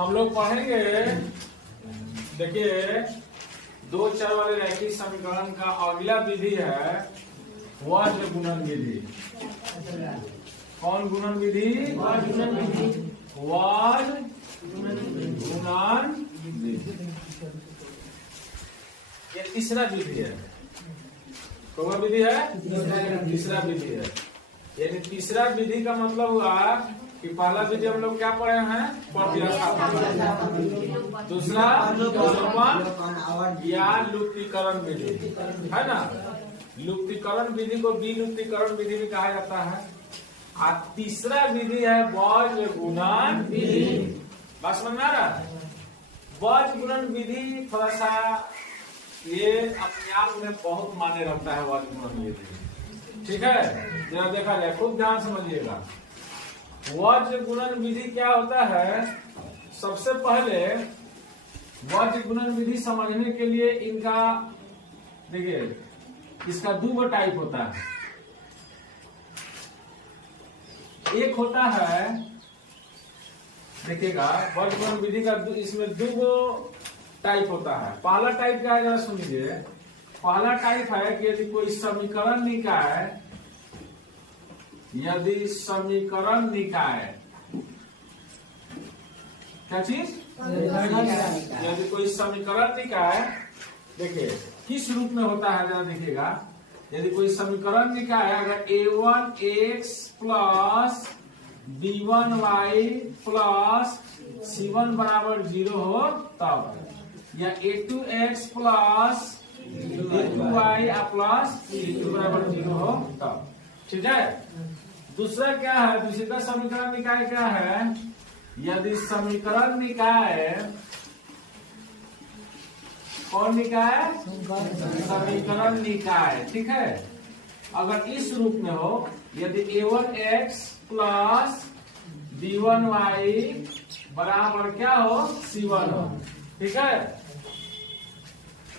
हम लोग पढ़ेंगे, देखिए दो चर वाले रैखिक समीकरण का अगला विधि है वज्र गुणन विधि। कौन गुणन विधि? वज्र गुणन विधि। ये तीसरा विधि है। कौन विधि है? तीसरा विधि है। यानी तीसरा विधि का मतलब हुआ कि पहला विधि हम लोग क्या पढ़े हैं? प्रतिस्थापन। दूसरा अवलोकन या लुप्तीकरण विधि है ना। लुप्तीकरण विधि को विलुप्तीकरण विधि भी कहा जाता है। और तीसरा विधि है वज्र गुणन विधि। बात समझ में आ रहा है? वज्र गुणन विधि थोड़ा सा ये अपने आप में बहुत मायने रखता है। वज्र गुणन विधि ठीक है, जरा देखा जाए, खूब ध्यान समझिएगा। वज्र गुणन विधि क्या होता है? सबसे पहले वज्र गुणन विधि समझने के लिए इनका देखिए, इसका दो टाइप होता है। एक होता है, देखिएगा, वज्र गुणन विधि का इसमें दो टाइप होता है। पहला टाइप क्या है, जरा सुनिए। पहला टाइप है कि यदि कोई समीकरण निकाय, क्या चीज? यदि कोई समीकरण निकाय, देखिए किस रूप में होता है, जरा देखिएगा। यदि कोई समीकरण निकाय अगर a1x plus b1y plus c1 बराबर 0 हो तब, या a2x plus b2y plus c2 बराबर 0 हो तब, ठीक है। दूसरा क्या है? दूसरा समीकरण निकाय क्या है? यदि समीकरण निकाय, कौन निकाय? समीकरण निकाय, ठीक है। अगर इस रूप में हो, यदि a1x प्लस b1y बराबर क्या हो? c1 हो, ठीक है।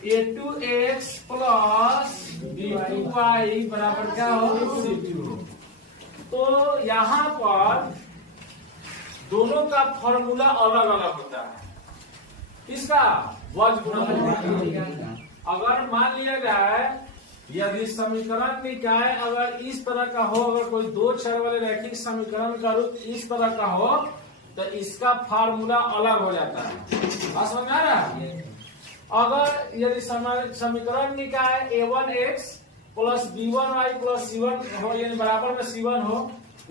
a2x प्लस b2y बराबर क्या हो? c2 हो। तो यहाँ पर दोनों का फॉर्मूला अलग अलग होता है। इसका वज्र गुणन, अगर मान लिया जाए यदि समीकरण निकाय अगर इस तरह का हो, अगर कोई दो चर वाले रैखिक समीकरण का रूप इस तरह का हो, तो इसका फार्मूला अलग हो जाता है। बात समझ में आ रहा है? अगर यदि समीकरण निकाय a1x plus b1y plus c1 हो, यानी बराबर में c1 हो,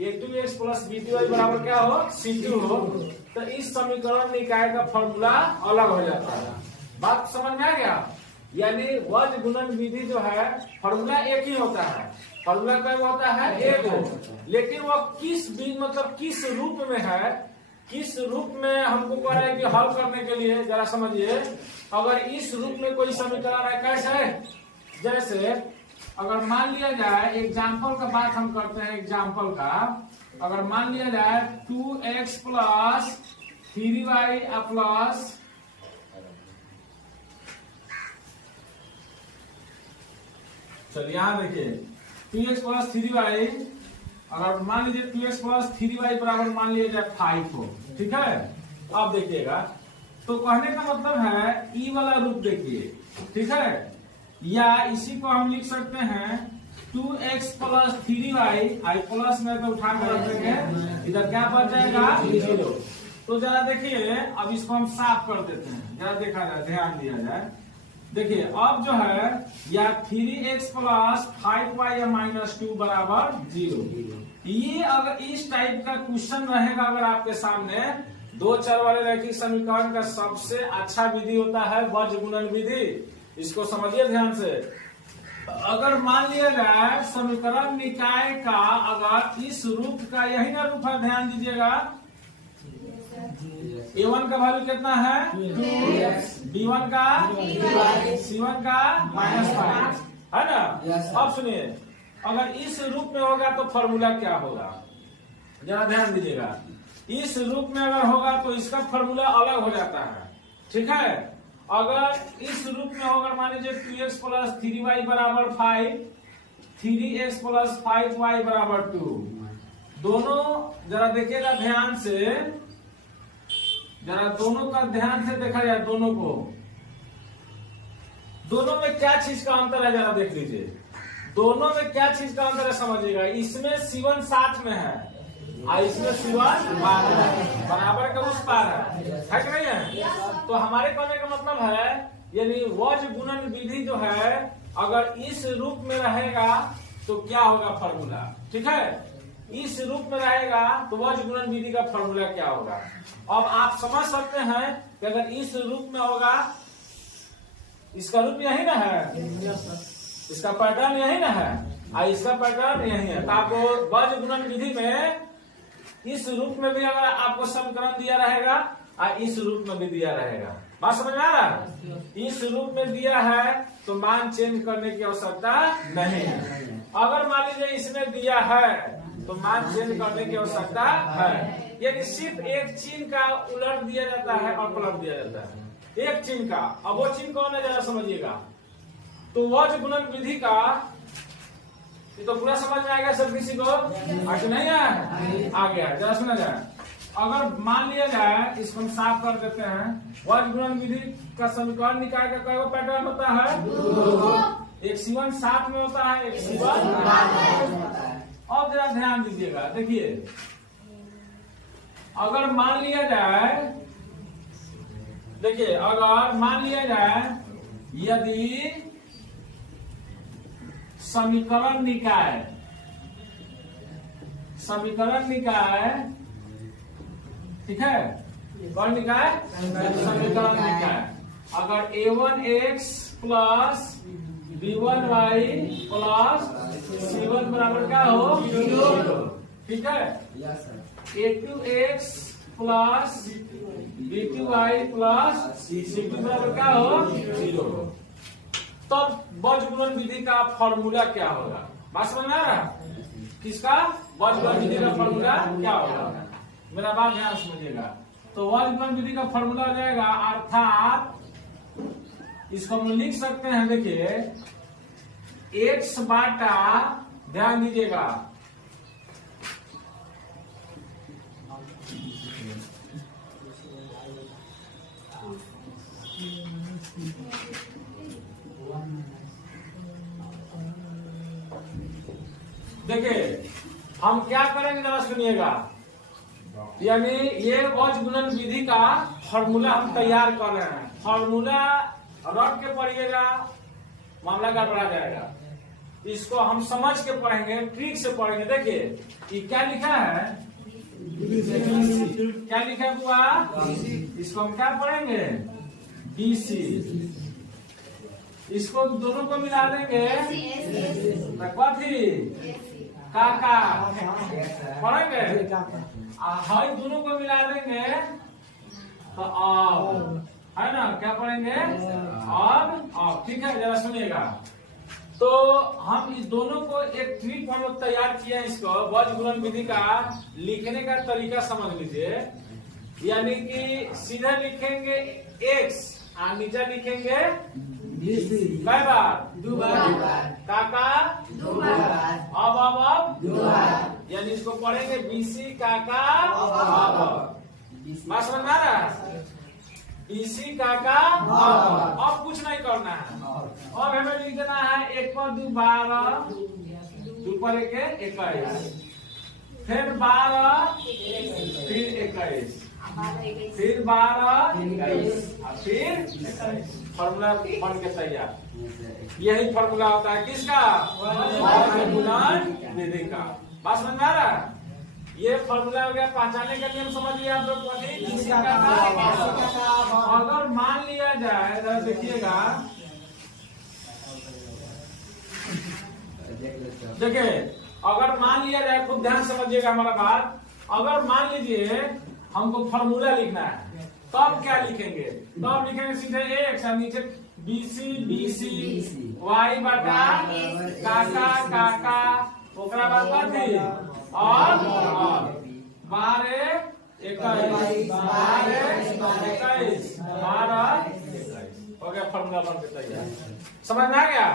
a2x प्लस b2y बराबर क्या हो? c2 हो, तो इस समीकरण निकाय का फॉर्मूला अलग हो जाता है। बात समझ में आ गया? यानी वज्र गुणन विधि जो है फॉर्मूला एक ही होता है। फॉर्मूला क्या होता है? एक हो, लेकिन वह किस मतलब किस रूप में है, किस रूप में हमको कह रहा है कि हल करने के लिए, जरा समझिए। अगर इस रूप में कोई समीकरण है, कैसे? जैसे अगर मान लिया जाए, एग्जाम्पल का बात हम करते हैं, एग्जाम्पल का, अगर मान लिया जाए 2x प्लस 3y प्लस चलिए यहाँ देखिए 2x प्लस 3y, अगर मान लीजिए 2x प्लस 3y बराबर मान लिया जाए 5 हो, ठीक है। अब देखिएगा, तो कहने का मतलब है ई वाला रूप देखिए, ठीक है। या इसी को हम लिख सकते हैं 2x प्लस 3y, आई प्लस में तो उठा कर रख देंगे, इधर क्या बच जाएगा? 0। तो जरा देखिए, अब इसको हम साफ कर देते हैं, जरा देखा जाए, ध्यान दिया जाए। देखिए अब जो है, या 3x प्लस 5y या -2 बराबर 0। ये अगर इस टाइप का क्वेश्चन रहेगा अगर आपके सामने, दो चर वाले रैखिक समीकरण का सबसे अच्छा विधि होता है वज्र गुणन विधि। इसको समझिए ध्यान से। अगर मान लिया जाए समीकरण निकाय का अगर इस रूप का, यही ना रूप है, ध्यान दीजिएगा। a1 का वैल्यू कितना है? 2x, b1 का 3y, c1 का -5 है ना। अब सुनिए, अगर इस रूप में होगा तो फॉर्मूला क्या होगा, जरा ध्यान दीजिएगा। इस रूप में अगर होगा तो इसका फॉर्मूला अलग हो जाता है, ठीक है। अगर इस रूप में होगा, मान लीजिए 2x प्लस 3y बराबर 5, 3x प्लस 5y बराबर 2, दोनों जरा देखिएगा ध्यान से, जरा दोनों का ध्यान से देखा जाए, दोनों को, दोनों में क्या चीज का अंतर है जरा देख लीजिए। दोनों में क्या चीज का अंतर है समझिएगा। इसमें C1 साथ में है और इसमें C1 बराबर का उस पार है कि नहीं है। तो हमारे कहने का मतलब है यानी वज गुणन विधि जो है अगर इस रूप में रहेगा तो क्या होगा फॉर्मूला, ठीक है। इस रूप में रहेगा तो वज गुणन विधि का फॉर्मूला क्या होगा। अब आप समझ सकते हैं कि अगर इस रूप में होगा, इसका रूप यही ना है, इसका पैटर्न यही ना है और इसका पैटर्न यही है। तो आपको वज गुणन विधि में इस रूप में भी अगर आपको समीकरण दिया रहेगा और इस रूप में भी दिया रहेगा, बात समझ में आ रहा है। इस रूप में दिया है तो मान चेंज करने की आवश्यकता नहीं है। अगर मान लीजिए इसमें दिया है तो मान चेंज करने की आवश्यकता है। यानी सिर्फ एक चिन्ह का उलट दिया जाता है और पलट दिया जाता है, एक चिन्ह का। अब वो चिन्ह कौन है जरा समझिएगा। तो वज गुणन विधि का ये तो पूरा समझ में आ गया सब किसी को, आज नहीं आया, आ गया। जरा सुना जाए, अगर मान लिया जाए, इसको हम साफ कर देते हैं। वज गुणन विधि का समीकरण निकाल का कई पैटर्न होता है, एक C1 साथ में होता है, एक C1 होता है। अब जरा ध्यान दीजिएगा, देखिए अगर मान लिया जाए, देखिए अगर मान लिया जाए यदि समीकरण निकाय ठीक है, कौन निकाय, समीकरण निकाय। अगर A1x plus B1y plus C1 बराबर क्या हो, ठीक है। A2x plus B2y plus C2 बराबर क्या हो, 0। तब वज गुणन विधि का फॉर्मूला क्या होगा, बात समझ में आ रहा है। किसका वज गुणन विधि का फॉर्मूला क्या होगा, मेरा बात ध्यान समझिएगा। तो वज गुणन विधि का फॉर्मूला हो जाएगा, अर्थात इसको हम लिख सकते हैं, देखिए x बाटा, ध्यान दीजिएगा, देखिए हम क्या करेंगे जरा सुनिएगा। यानी ये वज गुणन विधि का फॉर्मूला हम तैयार कर रहे हैं। फॉर्मूला रट के पढ़िएगा, मामला गड़बड़ा जाएगा। इसको हम समझ के पढ़ेंगे, ट्रिक से पढ़ेंगे। देखिए ये क्या लिखा है, क्या लिखा है बुआ, इसको हम क्या पढ़ेंगे, BC। इसको दोनों को मिला देंगे कथी, काका पढ़ेंगे, हाई दोनों को मिला देंगे तो अब, है ना, क्या पढ़ेंगे अब, ठीक है। जरा सुनिएगा, तो हम इस दोनों को एक ट्रिक हम लोग तैयार किए हैं। इसको वज गुणन विधि का लिखने का तरीका समझ लीजिए। यानी कि सीधे लिखेंगे x और नीचे लिखेंगे कई बार, 2 बार, काका 2 बार, अब 2 बार। यानी इसको पढ़ेंगे BC काका अब। बात समझ में आ रहा है, BC काका अब कुछ नहीं करना है। अब हमें लिख देना है 1 पर 2 12, 2 पर 1 21, फिर 12, फिर 21, फिर 12, फिर 21। फॉर्मूला बन के तैयार। यही फॉर्मूला होता है किसका, वज गुणन विधि का। बात समझ में आ रहा है। ये फॉर्मूला हो गया, पहचानने का नियम समझिए आप लोग। अगर मान लिया जाए, देखिएगा, देखिए अगर मान लिया जाए, खूब ध्यान समझिएगा हमारा बात। अगर मान लीजिए हमको फॉर्मूला लिखना है, तब क्या लिखेंगे, तब लिखेंगे सीधे x और नीचे BC y बटा काका काका, ओकरा बाद कथी और 12 21 हो गया, फॉर्मूला बन के तैयार। समझ में आ गया,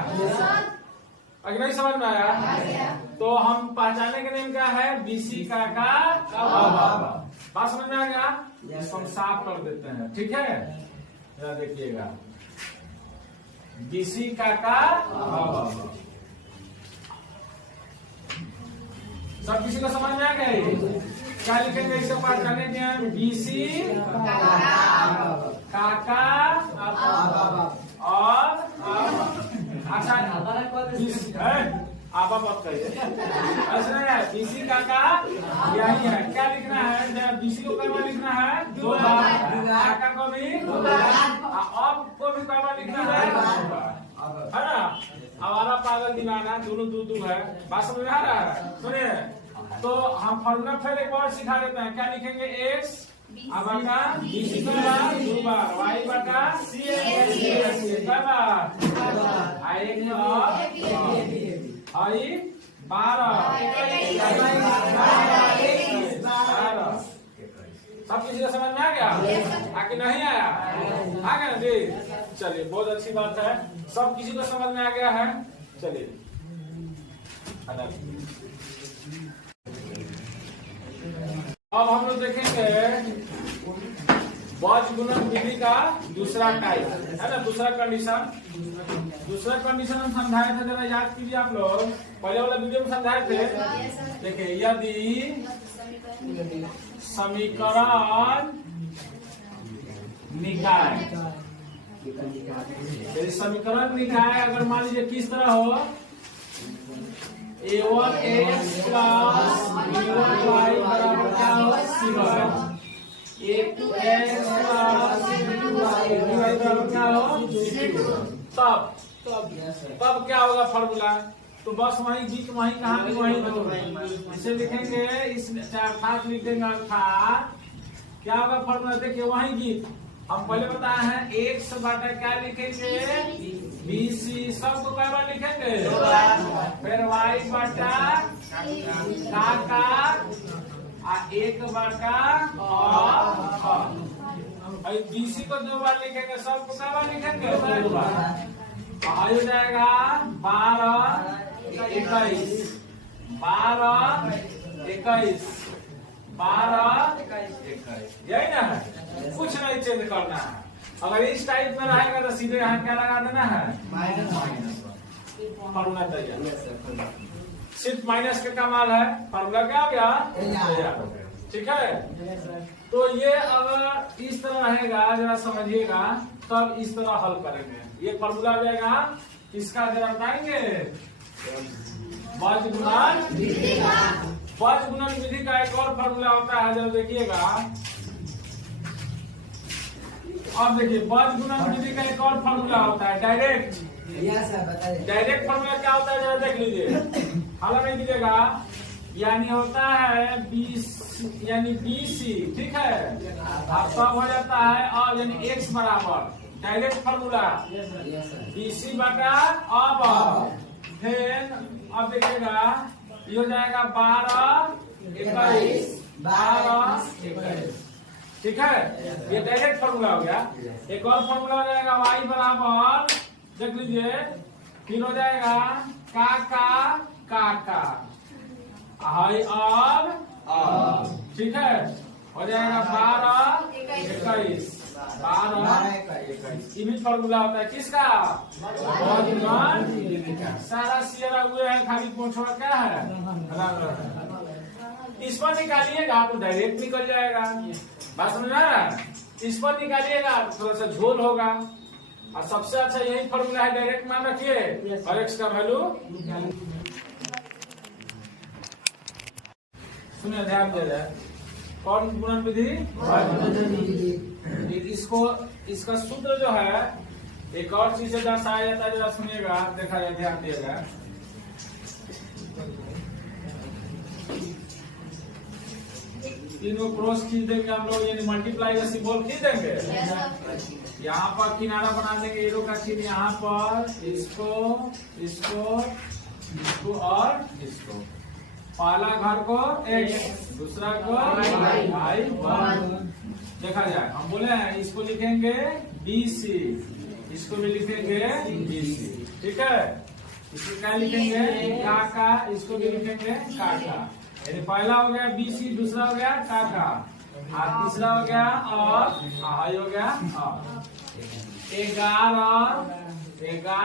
अगर नहीं समझ में आया तो हम पहचाने का नियम क्या है, BC काका। बात समझ में आ गया। इसको हम साफ कर देते हैं, ठीक है। जरा देखिएगा, बीसी काका सब किसी को समझ में आ गया? क्या लिखेंगे इसे पाठ करने के? बीसी काका और अच्छा आबा मत करिए, ऐसा बीसी काका यही है। क्या लिखना है? बीसी को कई बार लिखना है? 2 बार। काका को भी 2 बार, अब को भी कई बार लिखना है? 2 बार, है ना। हमारा पागल दिमाग है, दोनों 2-2 है। बात समझ में आ रहा है? सुनिए, तो हम फॉर्मूला फिर एक बार सिखा देते हैं। क्या लिखेंगे? एक्स बटा बीसी को 2 बार, वाई बटा सी कई बार, आई 12 सब किसी को समझ में आ गया? आगे नहीं आया? आ गया ना जी? चलिए, बहुत अच्छी बात है, सब किसी को समझ में आ गया है। चलिए, अब हम लोग देखेंगे बॉज गुणन विधि का दूसरा टाइप, है ना, दूसरा कंडीशन। दूसरा कंडीशन हम समझाए थे, जरा याद कीजिए आप लोग, पहले वाला वीडियो में समझाए थे। देखिए, यदि समीकरण निकाय, यदि समीकरण निकाय अगर मान लीजिए किस तरह हो, a1x प्लस b1y बराबर क्या हो? c1, a2x प्लस b2y बराबर क्या हो? c2। तब क्या होगा फॉर्मूला? तो बस वही जीत वही कहानी वही दो, इसे लिखेंगे, इसमें अर्थात लिख देंगे, अर्थात क्या होगा फॉर्मूला? देखिए, वही जीत हम पहले बताए हैं, एक्स बटा क्या लिखेंगे? बीसी, सबको कई बार लिखेंगे? 2 बार। फिर वाई बटा काका 1 बटा और बीसी को 2 बार लिखेंगे, सबको कई बार लिखेंगे? 2 बार। हो जाएगा 12 21 12 21 12 21, यही ना है, कुछ नहीं चेंज करना है। अगर इस टाइप में रहेगा तो सीधे यहाँ क्या लगा देना है? माइनस। फॉर्मूला तैयार, सिर्फ माइनस का कमाल है, फॉर्मूला क्या हो गया? तैयार हो गया, ठीक है। तो ये अगर इस तरह रहेगा, जरा समझिएगा, तब इस तरह हल करेंगे। ये फॉर्मूला आ जाएगा किसका? जरा बताएंगे, बॉज गुणन विधि का एक और फॉर्मूला होता है, जरा देखिएगा। अब देखिए, बॉज गुणन विधि का एक और फॉर्मूला होता है, डायरेक्ट। डायरेक्ट फॉर्मूला क्या होता है, जरा देख लीजिए, हाला नहीं दीजिएगा। यानी होता है यानी बीसी, ठीक है, अब तब हो जाता है और यानी एक्स बराबर डायरेक्ट फॉर्मूला बीसी बटा अब फिर अब देखिएगा, ये हो जाएगा 12 21 12 21, ठीक है। ये डायरेक्ट फॉर्मूला हो गया। एक और फॉर्मूला हो जाएगा वाई बराबर, देख लीजिए, फिर हो जाएगा काका काका अब, ठीक है, हो जाएगा 12 21 12 21। ये भी फॉर्मूला होता है किसका? सारा सियरा हुए हैं, खाली पोछवा क्या है? इस पर निकालिएगा तो डायरेक्ट निकल जाएगा, बात समझ आ रहा है? इस पर निकालिएगा थोड़ा सा झोल होगा, और सबसे अच्छा यही फॉर्मूला है, डायरेक्ट मान रखिए और एक्स का वैल्यू। सुनिए, ध्यान दे रहे, कौन गुणन विधि? इसका सूत्र जो है एक और चीज से दर्शाया जाता है, जरा सुनिएगा, देखा जाए, ध्यान दिएगा। तीनों क्रॉस खींच देंगे हम लोग, यानी मल्टीप्लाई का सिंबल खींच देंगे। यहाँ पर किनारा बना देंगे, एरो का चिन्ह यहाँ पर, इसको इसको इसको और इसको। पहला घर को x, दूसरा को y, देखा जाए, हम बोले हैं इसको लिखेंगे BC, इसको भी लिखेंगे BC, ठीक है। इसको क्या लिखेंगे? काका, इसको भी लिखेंगे काका। यानी पहला हो गया BC, दूसरा हो गया काका। तीसरा हो गया और हाई हो गया और 11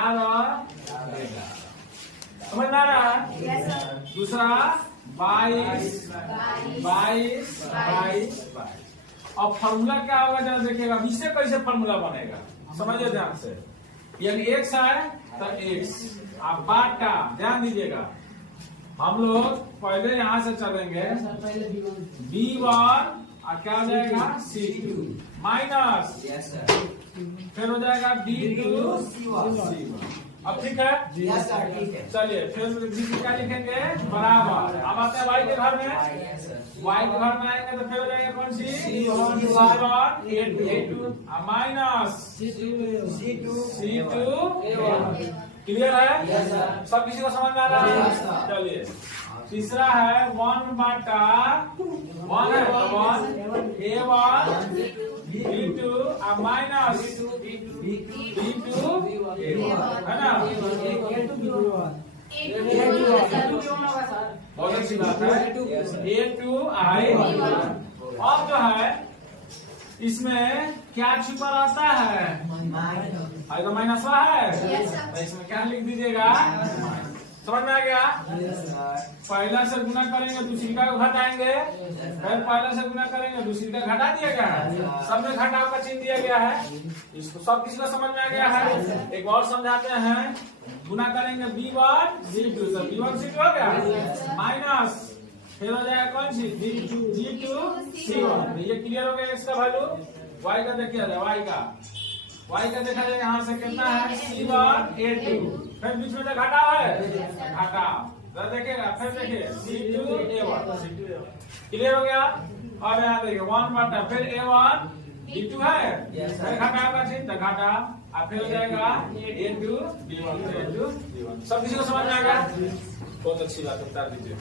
समझ में आ रहा है? दूसरा 22 और फॉर्मूला क्या होगा जरा देखिएगा, इससे कैसे फॉर्मूला बनेगा समझिए ध्यान से। यानी x है तो x आप बाटा, ध्यान दीजिएगा हम लोग पहले यहाँ से चलेंगे B1 और क्या हो जाएगा C2 माइनस फिर हो जाएगा B2 C1। अब ठीक है? चलिए फिर क्या लिखेंगे बराबर। अब आते हैं y के घर में, y के घर में आएंगे तो फिर हो जाएगा कौन सी A2 माइनस C2। क्लियर है? सब किसी को समझ में आ रहा है? चलिए तीसरा है 1 बटा 1 है तो 1 A1 B2 माइनस B2 है ना? बहुत अच्छी बात है। A2 आई अब जो है इसमें क्या छुपा रहता है? तो माइनस है तो इसमें क्या लिख दीजिएगा? समझ में आ गया? पहला से गुना करेंगे दूसरी का घटाएंगे, फिर पहला से गुना करेंगे दूसरी का घटा दिया गया है, सब में घटाव का चिन्ह दिया गया है। इसको सब किसी को समझ में आ गया है? एक और समझाते हैं। गुना करेंगे B1 C2 तो B1 C2 हो गया माइनस फिर हो जाएगा कौन सी G2 C1। ये क्लियर हो गया? इसका वैल्यू y का देखिए, y का देखा जाए यहाँ से कितना है C1 A2 फिर बीच में तो घटा है घटा देखिएगा, फिर देखिए C2 A1 क्लियर हो गया? और यहाँ देखिए 1 बटा फिर A1 B2 है फिर घटा का चिन्ह तो घटा और फिर हो जाएगा A2 B1 सब किसी को समझ में आ गया? बहुत अच्छी बात, उत्तर दीजिए।